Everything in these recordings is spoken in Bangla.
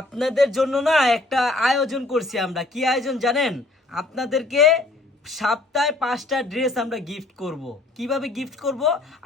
আপনাদের জন্য না একটা আয়োজন করছি আমরা। কি আয়োজন জানেন? আপনাদেরকে সপ্তাহে পাঁচটা ড্রেস আমরা গিফট করব। কীভাবে গিফট করব?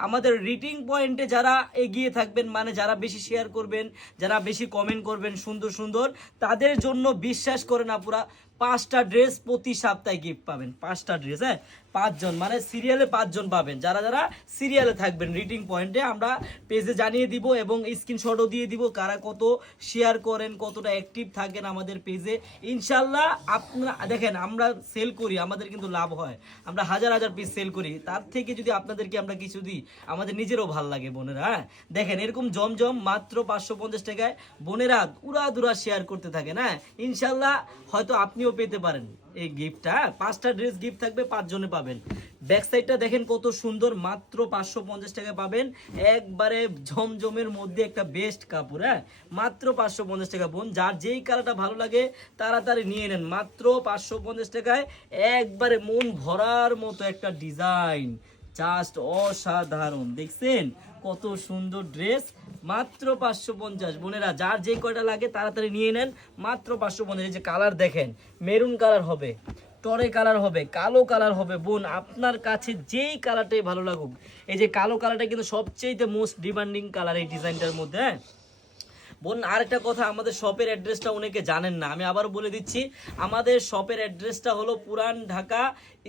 আমাদের রিটিং পয়েন্টে যারা এগিয়ে থাকবেন মানে যারা বেশি শেয়ার করবেন, যারা বেশি কমেন্ট করবেন, সুন্দর সুন্দর, তাদের জন্য বিশ্বাস করে না পুরা পাঁচটা ড্রেস প্রতি সপ্তাহে গিফট পাবেন। পাঁচটা ড্রেস হ্যাঁ? পাঁচজন মানে সিরিয়ালে পাঁচজন পাবেন। যারা যারা সিরিয়ালে থাকবেন রিডিং পয়েন্টে আমরা পেজে জানিয়ে দিব এবং স্ক্রিনশটও দিয়ে দিব কারা কত শেয়ার করেন, কতটা অ্যাক্টিভ থাকেন আমাদের পেজে ইনশাল্লাহ আপনারা, দেখেন আমরা সেল করি, আমাদের কিন্তু লাভ হয়। আমরা হাজার হাজার পিস সেল করি। তার থেকে যদি আপনাদেরকে আমরা কিছু দিই, আমাদের নিজেরও ভালো লাগে বোনেরা হ্যাঁ? দেখেন এরকম জমজম মাত্র পাঁচশো পঞ্চাশ টাকায় বোনেরা উড়া দুরা শেয়ার করতে থাকেন হ্যাঁ? ইনশাল্লাহ হয়তো আপনিও পেতে পারেন এই গিফটটা হ্যাঁ? পাঁচটা ড্রেস গিফট থাকবে, পাঁচজনে পাবেন। ব্যাক সাইডটা দেখেন কত সুন্দর, মাত্র পাঁচশো পঞ্চাশ টাকায় পাবেন। একবারে ঝমঝমের মধ্যে একটা বেস্ট কাপড় হ্যাঁ? মাত্র পাঁচশো পঞ্চাশ টাকা বোন। যার যেই কালারটা ভালো লাগে, তাড়াতাড়ি নিয়ে নেন। মাত্র পাঁচশো পঞ্চাশ টাকায় একবারে মন ভরার মতো একটা ডিজাইন জাস্ট অসাধারণ। দেখছেন? কত সুন্দর ড্রেস মাত্র পাঁচশো পঞ্চাশ। বোনেরা, যার যে কয়টা লাগে, তাড়াতাড়ি নিয়ে নেন। মাত্র পাঁচশো পঞ্চাশ। যে কালার দেখেন, মেরুন কালার হবে। টরে কালার হবে, কালো কালার হবে। বোন, আপনার কাছে যেই কালারটাই ভালো লাগুক, এই যে কালো কালারটা কিন্তু সবচেয়ে মোস্ট ডিমান্ডিং কালার এই ডিজাইনটার মধ্যে হ্যাঁ? বোন, আরেকটা কথা, আমাদের শপের অ্যাড্রেসটা অনেকে জানেন না। আমি আবার বলে দিচ্ছি, আমাদের শপের অ্যাড্রেসটা হলো পুরান ঢাকা,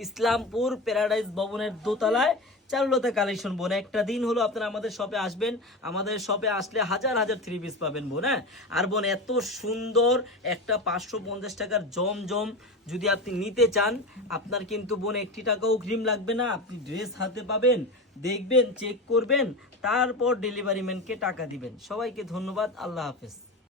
ইসলামপুর প্যারাডাইজ ভবনের দোতলায় চারুলতা কালেকশন বোন। একটা দিন হলো আপনারা আমাদের শপে আসবেন, আমাদের শপে আসলে হাজার হাজার থ্রি পিস পাবেন, বোন হ্যাঁ? আর বোন, এত সুন্দর একটা পাঁচশো পঞ্চাশ টাকার জমজম, যদি আপনি নিতে চান, আপনার কিন্তু বোন, একটি টাকাও ক্রিম লাগবে না। আপনি ড্রেস হাতে পাবেন, দেখবেন চেক করবেন তারপর ডেলিভারি ম্যানকে টাকা দিবেন। সবাইকে ধন্যবাদ আল্লাহ হাফেজ।